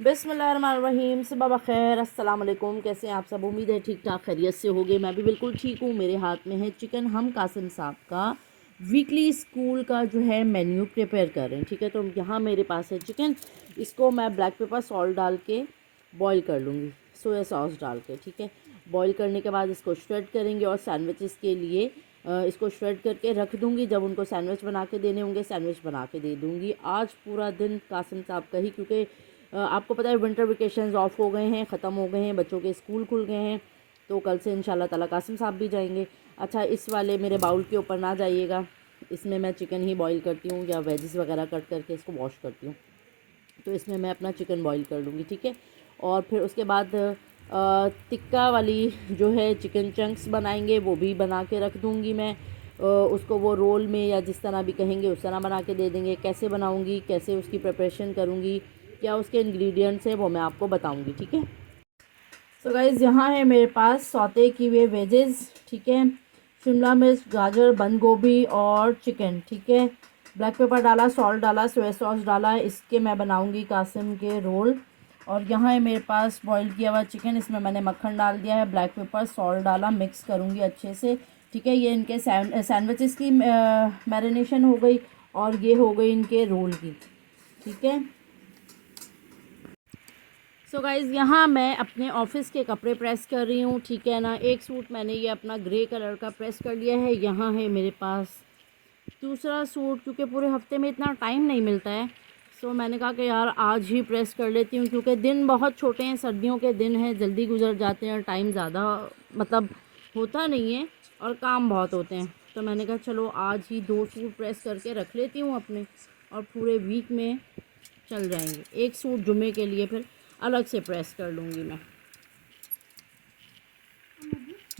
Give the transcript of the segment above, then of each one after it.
बिस्मिल्लाहिर्रहमानिर्रहीम। सुबह बखैर, अस्सलाम वालेकुम। कैसे हैं आप सब? उम्मीद है ठीक ठाक खैरियत से होगे। मैं भी बिल्कुल ठीक हूँ। मेरे हाथ में है चिकन। हम कासिम साहब का वीकली स्कूल का जो है मेन्यू प्रिपेयर कर रहे हैं, ठीक है। तो यहाँ मेरे पास है चिकन। इसको मैं ब्लैक पेपर सॉल्ट डाल के बॉईल कर लूँगी, सोया सॉस डाल के, ठीक है। बॉईल करने के बाद इसको श्रेड करेंगे और सैंडविचेस के लिए इसको श्रेड करके रख दूँगी। जब उनको सैंडविच बना के देने होंगे सैंडविच बना के दे दूँगी। आज पूरा दिन कासिम साहब का ही, क्योंकि आपको पता है विंटर वेकेशंस ऑफ हो गए हैं, ख़त्म हो गए हैं, बच्चों के स्कूल खुल गए हैं। तो कल से इंशाल्लाह ताला कासिम साहब भी जाएंगे। अच्छा, इस वाले मेरे बाउल के ऊपर ना जाइएगा, इसमें मैं चिकन ही बॉईल करती हूँ या वेजिस वगैरह कट करके इसको वॉश करती हूँ। तो इसमें मैं अपना चिकन बॉईल कर लूँगी, ठीक है। और फिर उसके बाद टिक्का वाली जो है चिकन चंक्स बनाएंगे, वो भी बना के रख दूँगी मैं। उसको वो रोल में या जिस तरह भी कहेंगे उस तरह बना के दे देंगे। कैसे बनाऊँगी, कैसे उसकी प्रिपरेशन करूँगी, क्या उसके इंग्रेडिएंट्स हैं, वो मैं आपको बताऊँगी, ठीक है। तो गाइज़, यहाँ है मेरे पास सौते किए हुए वेजेस, ठीक है। शिमला मिर्च, गाजर, बंद गोभी और चिकन, ठीक है। ब्लैक पेपर डाला, सॉल्ट डाला, सोया सॉस डाला। इसके मैं बनाऊंगी कासिम के रोल। और यहाँ है मेरे पास बॉईल किया हुआ चिकन, इसमें मैंने मक्खन डाल दिया है, ब्लैक पेपर सॉल्ट डाला, मिक्स करूँगी अच्छे से, ठीक है। ये इनके सैंडविचेस की मैरिनेशन हो गई और ये हो गई इनके रोल की, ठीक है। सो गाइज़, यहाँ मैं अपने ऑफिस के कपड़े प्रेस कर रही हूँ, ठीक है ना। एक सूट मैंने ये अपना ग्रे कलर का प्रेस कर लिया है। यहाँ है मेरे पास दूसरा सूट, क्योंकि पूरे हफ्ते में इतना टाइम नहीं मिलता है। सो मैंने कहा कि यार आज ही प्रेस कर लेती हूँ, क्योंकि दिन बहुत छोटे हैं, सर्दियों के दिन हैं, जल्दी गुजर जाते हैं, टाइम ज़्यादा मतलब होता नहीं है और काम बहुत होते हैं। तो मैंने कहा चलो आज ही 2 सूट प्रेस करके रख लेती हूँ अपने, और पूरे वीक में चल जाएंगे। एक सूट जुम्मे के लिए फिर अलग से प्रेस कर लूँगी मैं।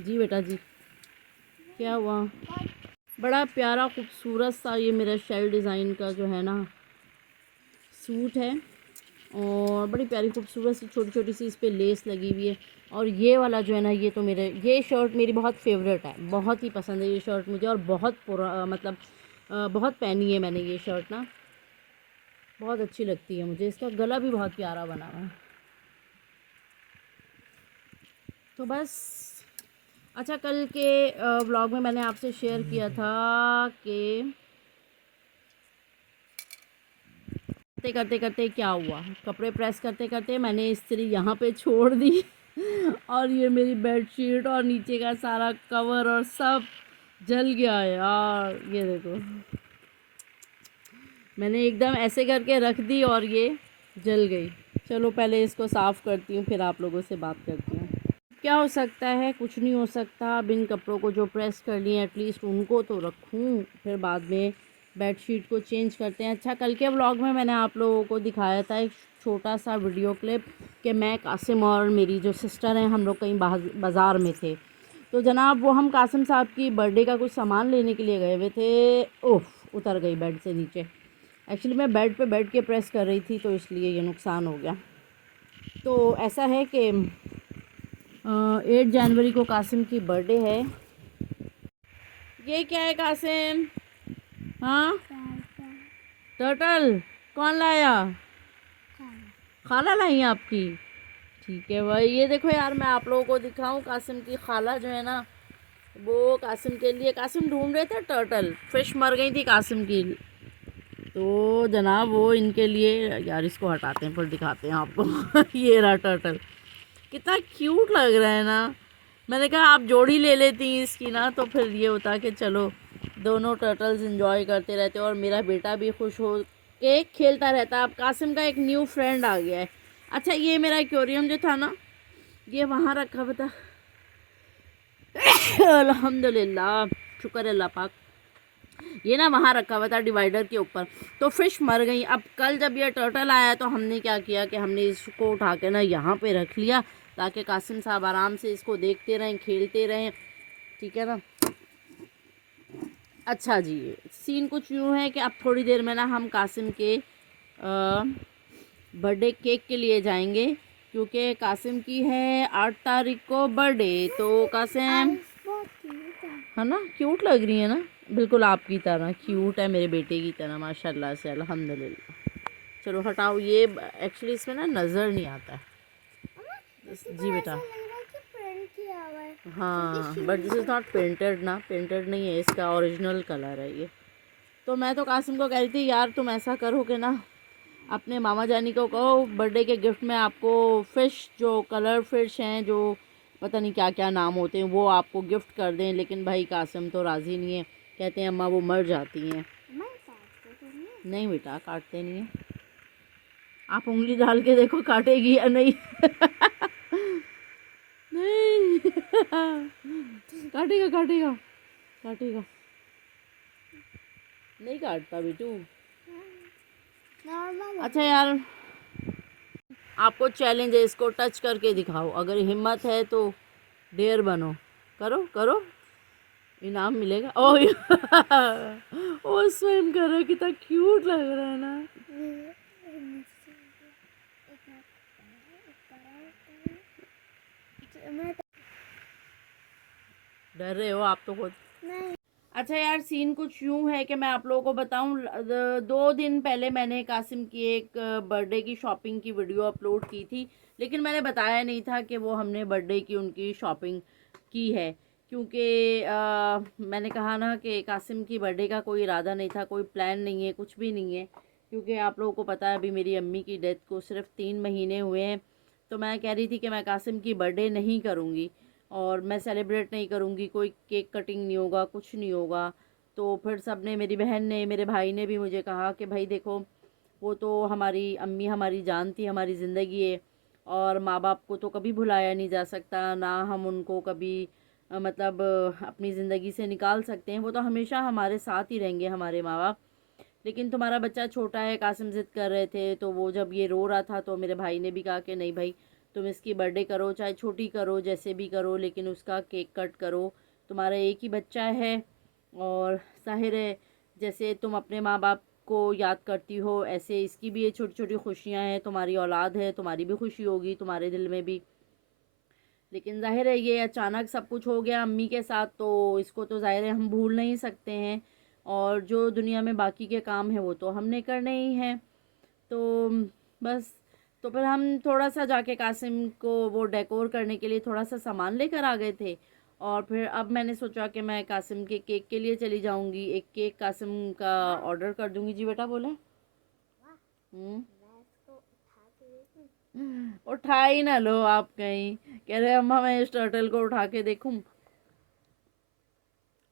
जी बेटा जी, क्या हुआ? बड़ा प्यारा खूबसूरत सा ये मेरा शेल डिज़ाइन का जो है ना सूट है, और बड़ी प्यारी खूबसूरत सी छोटी छोटी सी इस पर लेस लगी हुई है। और ये वाला जो है ना, ये तो ये शर्ट मेरी बहुत फेवरेट है, बहुत ही पसंद है ये शर्ट मुझे, और बहुत मतलब बहुत पहनी है मैंने ये शर्ट ना, बहुत अच्छी लगती है मुझे। इसका गला भी बहुत प्यारा बना हुआ है। तो बस, अच्छा, कल के व्लॉग में मैंने आपसे शेयर किया था कि करते करते करते क्या हुआ, कपड़े प्रेस करते करते मैंने इस्त्री यहाँ पे छोड़ दी और ये मेरी बेडशीट और नीचे का सारा कवर और सब जल गया यार। ये देखो, मैंने एकदम ऐसे करके रख दी और ये जल गई। चलो पहले इसको साफ़ करती हूँ, फिर आप लोगों से बात करती हूँ। क्या हो सकता है, कुछ नहीं हो सकता। अब इन कपड़ों को जो प्रेस कर लिए एटलीस्ट उनको तो रखूँ, फिर बाद में बेडशीट को चेंज करते हैं। अच्छा, कल के व्लॉग में मैंने आप लोगों को दिखाया था एक छोटा सा वीडियो क्लिप कि मैं, कासिम और मेरी जो सिस्टर हैं, हम लोग कहीं बाज़ार में थे। तो जनाब वो हम कासिम साहब की बर्थडे का कुछ सामान लेने के लिए गए हुए थे। ओह, उतर गई बेड से नीचे। एक्चुअली मैं बेड पे बैठ के प्रेस कर रही थी, तो इसलिए ये नुकसान हो गया। तो ऐसा है कि 8 जनवरी को कासिम की बर्थडे है। ये क्या है कासिम? हाँ, टर्टल कौन लाया? खाला लाई आपकी? ठीक है भाई। ये देखो यार, मैं आप लोगों को दिखाऊं, कासिम की खाला जो है ना, वो कासिम के लिए, कासिम ढूंढ रहे थे टर्टल, फिश मर गई थी कासिम की, तो जनाब वो इनके लिए, यार इसको हटाते हैं फिर दिखाते हैं आपको ये रहा टर्टल, कितना क्यूट लग रहा है ना। मैंने कहा आप जोड़ी ले लेती इसकी ना, तो फिर ये होता कि चलो दोनों टर्टल्स एंजॉय करते रहते और मेरा बेटा भी खुश हो के खेलता रहता। अब कासिम का एक न्यू फ्रेंड आ गया है। अच्छा, ये मेरा एक्वेरियम जो था ना, ये वहाँ रखा हुआ था अल्हम्दुलिल्लाह, शुक्र अल्लाह पाक। ये ना वहाँ रखा हुआ था डिवाइडर के ऊपर, तो फिश मर गई। अब कल जब ये टर्टल आया तो हमने क्या किया कि हमने इसको उठा के ना यहाँ पे रख लिया, ताकि कासिम साहब आराम से इसको देखते रहें, खेलते रहें, ठीक है ना। अच्छा जी, सीन कुछ यूँ है कि अब थोड़ी देर में ना हम कासिम के बर्थडे केक के लिए जाएंगे, क्योंकि कासिम की है 8 तारीख को बर्थडे। तो कासिम है ना, क्यूट लग रही है ना, बिल्कुल आपकी तरह क्यूट है, मेरे बेटे की तरह माशाल्लाह से, अल्हम्दुलिल्लाह। चलो हटाओ ये, एक्चुअली इसमें ना नज़र नहीं आता है। जी बेटा। हाँ but this is not painted ना, पेंटेड नहीं है, इसका ओरिजिनल कलर है ये। तो मैं तो कासिम को कह रही थी यार तुम ऐसा करो कि ना अपने मामा जानी को कहो बर्थडे के गिफ्ट में आपको फ़िश, जो कलर फ़िश हैं, जो पता नहीं क्या क्या नाम होते हैं, वो आपको गिफ्ट कर दें। लेकिन भाई कासिम तो राज़ी नहीं है, कहते हैं अम्मा वो मर जाती हैं। नहीं बेटा काटते नहीं है, आप उंगली डाल के देखो काटेगी या नहीं। नहीं। काटेगा काटेगा काटेगा, नहीं काटता बेटू। अच्छा यार आपको चैलेंज है, इसको टच करके दिखाओ, अगर हिम्मत है तो डेयर बनो, करो करो, इनाम मिलेगा। ओ ओ स्विम कर रहा है, कितना क्यूट लग रहा है ना। डर रहे हो आप तो खुद। अच्छा यार सीन कुछ यूँ है कि मैं आप लोगों को बताऊं, 2 दिन पहले मैंने कासिम की एक बर्थडे की शॉपिंग की वीडियो अपलोड की थी, लेकिन मैंने बताया नहीं था कि वो हमने बर्थडे की उनकी शॉपिंग की है, क्योंकि मैंने कहा ना कि कासिम की बर्थडे का कोई इरादा नहीं था, कोई प्लान नहीं है, कुछ भी नहीं है, क्योंकि आप लोगों को पता है अभी मेरी अम्मी की डेथ को सिर्फ 3 महीने हुए हैं। तो मैं कह रही थी कि मैं कासिम की बर्थडे नहीं करूँगी और मैं सेलिब्रेट नहीं करूँगी, कोई केक कटिंग नहीं होगा, कुछ नहीं होगा। तो फिर सब ने, मेरी बहन ने, मेरे भाई ने भी मुझे कहा कि भाई देखो वो तो हमारी अम्मी हमारी जान थी, हमारी ज़िंदगी है, और माँ बाप को तो कभी भुलाया नहीं जा सकता, ना हम उनको कभी मतलब अपनी ज़िंदगी से निकाल सकते हैं, वो तो हमेशा हमारे साथ ही रहेंगे हमारे माँ बाप। लेकिन तुम्हारा बच्चा छोटा है, कासिम ज़िद कर रहे थे, तो वो जब ये रो रहा था तो मेरे भाई ने भी कहा कि नहीं भाई तुम इसकी बर्थडे करो, चाहे छोटी करो, जैसे भी करो, लेकिन उसका केक कट करो, तुम्हारा एक ही बच्चा है। और जाहिर है जैसे तुम अपने माँ बाप को याद करती हो, ऐसे इसकी भी ये छोटी छोटी खुशियाँ हैं, तुम्हारी औलाद है, तुम्हारी भी खुशी होगी तुम्हारे दिल में भी। लेकिन जाहिर है ये अचानक सब कुछ हो गया अम्मी के साथ, तो इसको तो जाहिर है हम भूल नहीं सकते हैं, और जो दुनिया में बाकी के काम है वो तो हमने करने ही हैं। तो बस, तो फिर हम थोड़ा सा जाके कासिम को वो डेकोर करने के लिए थोड़ा सा सामान लेकर आ गए थे, और फिर अब मैंने सोचा कि मैं कासिम के केक के लिए चली जाऊंगी, एक केक कासिम का ऑर्डर कर दूंगी। जी बेटा बोले। उठा ही ना लो आप कहीं, कह रहे अम्मा मैं इस टर्टल को उठा के देखूं,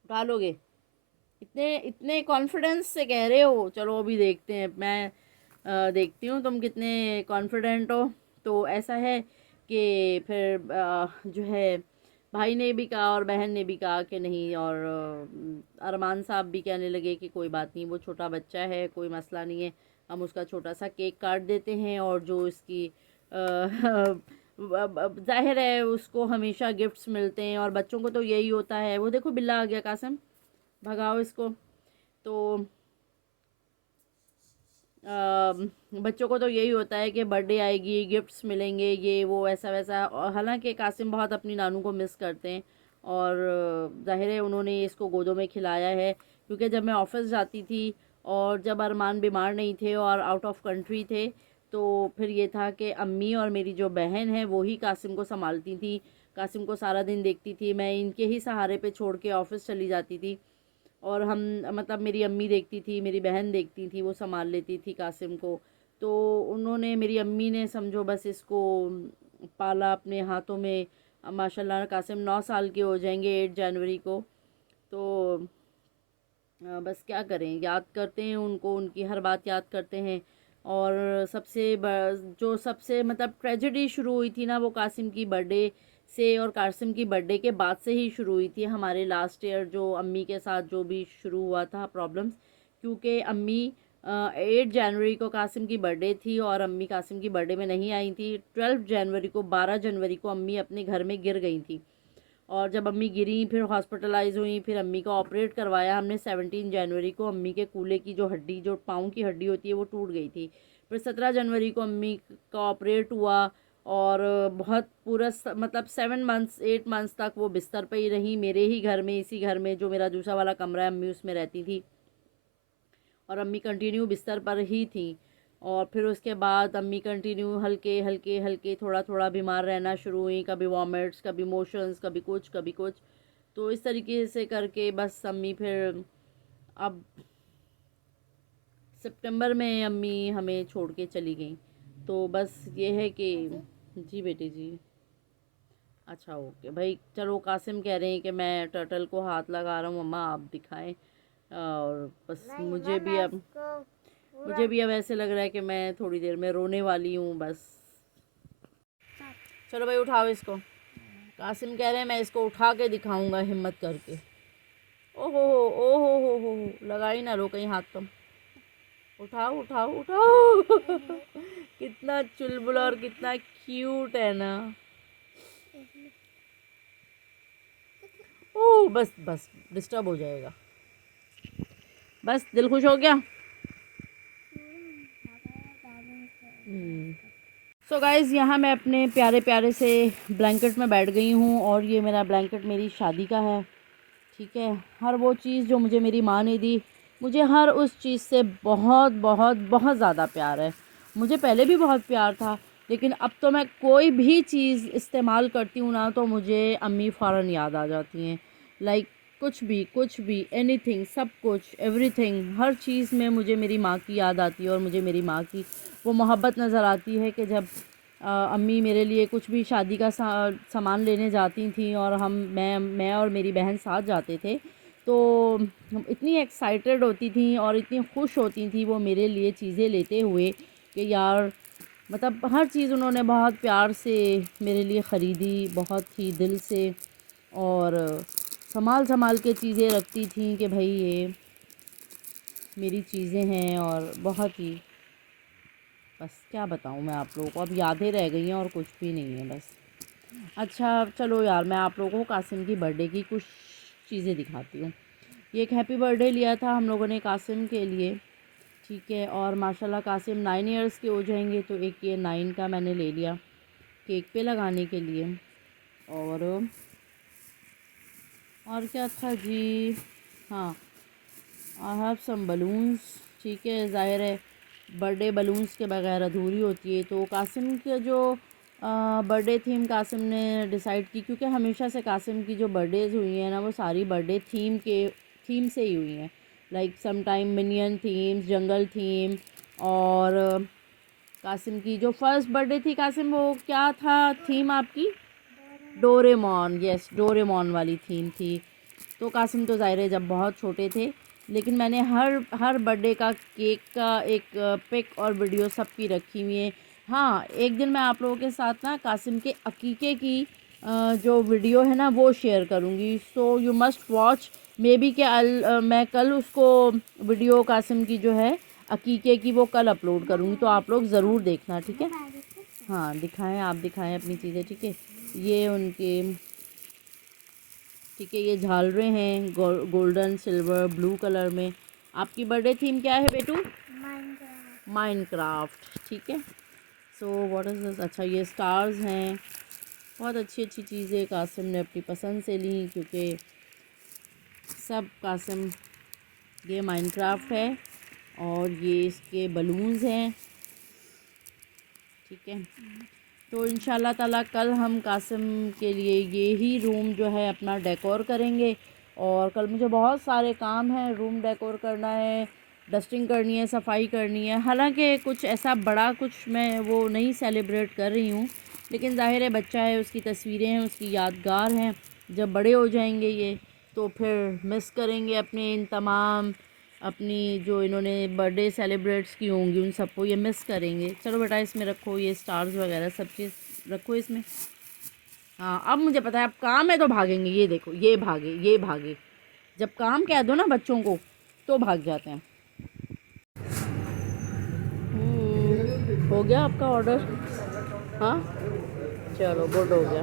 उठा लोगे? इतने इतने कॉन्फिडेंस से कह रहे हो, चलो अभी देखते हैं, मैं देखती हूँ तुम कितने कॉन्फिडेंट हो। तो ऐसा है कि फिर जो है भाई ने भी कहा और बहन ने भी कहा कि नहीं, और अरमान साहब भी कहने लगे कि कोई बात नहीं, वो छोटा बच्चा है, कोई मसला नहीं है, हम उसका छोटा सा केक काट देते हैं, और जो इसकी जाहिर है उसको हमेशा गिफ्ट्स मिलते हैं, और बच्चों को तो यही होता है। वो देखो बिल्ला आ गया, कासिम भगाओ इसको। तो बच्चों को तो यही होता है कि बर्थडे आएगी, गिफ्ट्स मिलेंगे, ये वो ऐसा वैसा, और हालांकि कासिम बहुत अपनी नानू को मिस करते हैं, और ज़ाहिर है उन्होंने इसको गोदों में खिलाया है, क्योंकि जब मैं ऑफिस जाती थी और जब अरमान बीमार नहीं थे और आउट ऑफ कंट्री थे, तो फिर ये था कि अम्मी और मेरी जो बहन है वो ही कासिम को संभालती थी, कासिम को सारा दिन देखती थी, मैं इनके ही सहारे पे छोड़ के ऑफिस चली जाती थी, और हम मतलब मेरी अम्मी देखती थी, मेरी बहन देखती थी, वो संभाल लेती थी कासिम को। तो उन्होंने, मेरी अम्मी ने समझो बस इसको पाला अपने हाथों में। माशाल्लाह कासिम 9 साल के हो जाएंगे 8 जनवरी को। तो बस क्या करें, याद करते हैं उनको, उनकी हर बात याद करते हैं। और जो सबसे मतलब ट्रेजेडी शुरू हुई थी ना, वो कासिम की बर्थडे से, और कासिम की बर्थडे के बाद से ही शुरू हुई थी हमारे लास्ट ईयर, जो अम्मी के साथ जो भी शुरू हुआ था प्रॉब्लम्स। क्योंकि अम्मी 8 जनवरी को कासिम की बर्थडे थी, और अम्मी कासिम की बर्थडे में नहीं आई थी। 12 जनवरी को, 12 जनवरी को अम्मी अपने घर में गिर गई थी, और जब अम्मी गिरी फिर हॉस्पिटलाइज हुई, फिर अम्मी का ऑपरेट करवाया हमने 17 जनवरी को। अम्मी के कूल्हे की जो हड्डी, जो पाँव की हड्डी होती है, वो टूट गई थी। फिर 17 जनवरी को अम्मी का ऑपरेट हुआ, और बहुत पूरा मतलब 7 मंथ्स 8 मंथ्स तक वो बिस्तर पे ही रही, मेरे ही घर में, इसी घर में जो मेरा दूसरा वाला कमरा है, अम्मी उसमें रहती थी, और अम्मी कंटिन्यू बिस्तर पर ही थी। और फिर उसके बाद अम्मी कंटिन्यू हल्के हल्के हल्के थोड़ा थोड़ा बीमार रहना शुरू हुई, कभी वॉमिट्स, कभी मोशंस, कभी कुछ कभी कुछ। तो इस तरीके से करके बस अम्मी फिर अब सितंबर में अम्मी हमें छोड़ के चली गई। तो बस ये है कि जी बेटी जी। अच्छा ओके भाई, चलो कासिम कह रहे हैं कि मैं टर्टल को हाथ लगा रहा हूँ, मम्मा आप दिखाएं। और बस मुझे भी अब ऐसे लग रहा है कि मैं थोड़ी देर में रोने वाली हूँ बस। चलो भाई उठाओ इसको। कासिम कह रहे हैं मैं इसको उठा के दिखाऊंगा हिम्मत करके। ओहो हो, लगा ही ना रो कहीं हाथ तुम। उठाओ उठाओ उठाओ कितना चुलबुला और कितना क्यूट है ना। ओह बस बस डिस्टर्ब हो जाएगा। बस दिल खुश हो गया। सो गाइज़ यहाँ मैं अपने प्यारे प्यारे से ब्लैंकेट में बैठ गई हूँ और ये मेरा ब्लैंकेट मेरी शादी का है। ठीक है, हर वो चीज़ जो मुझे मेरी माँ ने दी, मुझे हर उस चीज़ से बहुत बहुत बहुत ज़्यादा प्यार है। मुझे पहले भी बहुत प्यार था, लेकिन अब तो मैं कोई भी चीज़ इस्तेमाल करती हूँ ना तो मुझे अम्मी फ़ौरन याद आ जाती हैं। लाइक कुछ भी एनीथिंग, सब कुछ, एवरीथिंग, हर चीज़ में मुझे मेरी माँ की याद आती है और मुझे मेरी माँ की वो मोहब्बत नज़र आती है कि जब अम्मी मेरे लिए कुछ भी शादी का सामान लेने जाती थी और मैं और मेरी बहन साथ जाते थे, तो हम इतनी एक्साइटेड होती थी और इतनी खुश होती थी वो मेरे लिए चीज़ें लेते हुए कि यार मतलब हर चीज़ उन्होंने बहुत प्यार से मेरे लिए ख़रीदी, बहुत ही दिल से। और संभाल संभाल के चीज़ें रखती थी कि भाई ये मेरी चीज़ें हैं। और बहुत ही बस क्या बताऊँ मैं आप लोगों को, अब यादें रह गई हैं और कुछ भी नहीं है बस। अच्छा चलो यार, मैं आप लोगों को कासिम की बर्थडे की कुछ चीज़ें दिखाती हूँ। ये एक हैप्पी बर्थडे लिया था हम लोगों ने कासिम के लिए। ठीक है, और माशाल्लाह कासिम 9 इयर्स के हो जाएंगे तो एक ये 9 का मैंने ले लिया केक पे लगाने के लिए। और क्या था जी, हाँ, आई हैव सम बलून्स। ठीक है, ज़ाहिर है बर्थडे बलून्स के बगैर अधूरी होती है। तो कासिम के जो बर्थडे थीम कासिम ने डिसाइड की, क्योंकि हमेशा से कासिम की जो बर्थडेज़ हुई हैं ना वो सारी बर्थडे थीम से ही हुई हैं। Like some time minion themes, jungle theme. और कासिम की जो फर्स्ट बर्थडे थी कासिम, वो क्या था थीम आपकी? डोरेमोन, यस डोरेमोन वाली थीम थी। तो कासिम तो ज़ाहिर है जब बहुत छोटे थे, लेकिन मैंने हर बर्थडे का केक का एक पिक और वीडियो सब की रखी हुई है। हाँ, एक दिन मैं आप लोगों के साथ ना कासिम के अकीके की जो वीडियो है ना वो शेयर करूँगी। So you must watch. May be कि मैं कल उसको वीडियो कासिम की जो है अकीके की वो कल अपलोड करूँगी, तो आप लोग ज़रूर देखना। ठीक है, हाँ दिखाएं, आप दिखाएं अपनी चीज़ें। ठीक है, ये उनके, ठीक है, ये झालरें हैं गोल्डन सिल्वर ब्लू कलर में। आपकी बर्थडे थीम क्या है बेटू? माइनक्राफ्ट। ठीक है, सो व्हाट इज़ दिस? अच्छा ये स्टार्स हैं। बहुत अच्छी अच्छी चीज़ें कासिम ने अपनी पसंद से ली, क्योंकि सब कासिम, ये माइनक्राफ्ट है और ये इसके बलून्स हैं। ठीक है, तो इंशाल्लाह ताला कल हम कासिम के लिए ये ही रूम जो है अपना डेकोर करेंगे। और कल मुझे बहुत सारे काम हैं, रूम डेकोर करना है, डस्टिंग करनी है, सफाई करनी है। हालांकि कुछ ऐसा बड़ा कुछ मैं वो नहीं सेलिब्रेट कर रही हूँ, लेकिन ज़ाहिर है बच्चा है, उसकी तस्वीरें हैं, उसकी यादगार हैं। जब बड़े हो जाएंगे ये तो फिर मिस करेंगे अपने इन तमाम अपनी जो इन्होंने बर्थडे सेलिब्रेट्स की होंगी उन सबको ये मिस करेंगे। चलो बेटा इसमें रखो, ये स्टार्स वगैरह सब चीज़ रखो इसमें। हाँ अब मुझे पता है अब काम है तो भागेंगे। ये देखो, ये भागे ये भागे, जब काम कह दो ना बच्चों को तो भाग जाते हैं। हो गया आपका ऑर्डर? हाँ चलो गुड हो गया।